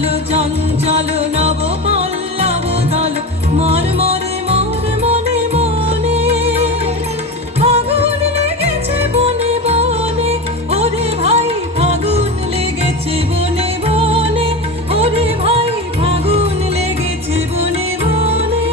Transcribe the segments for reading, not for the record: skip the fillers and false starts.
চঞ্চল চঞ্চল নব পল্লব দল মর্মরে মোর মনে মনে ফাগুন লেগেছে বনে বনে ওরে ভাই ফাগুন লেগেছে বনে বনে ওরে ভাই ফাগুন লেগেছে বনে বনে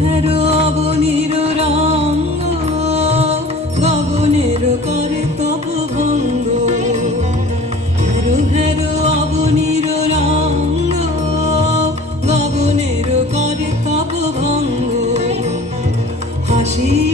হেরো অবনীর রঙ্গ গগনের করে তপ ভঙ্গ হেরো হেরো অবনীর রঙ্গ গগনের করে তপ ভঙ্গ হাসি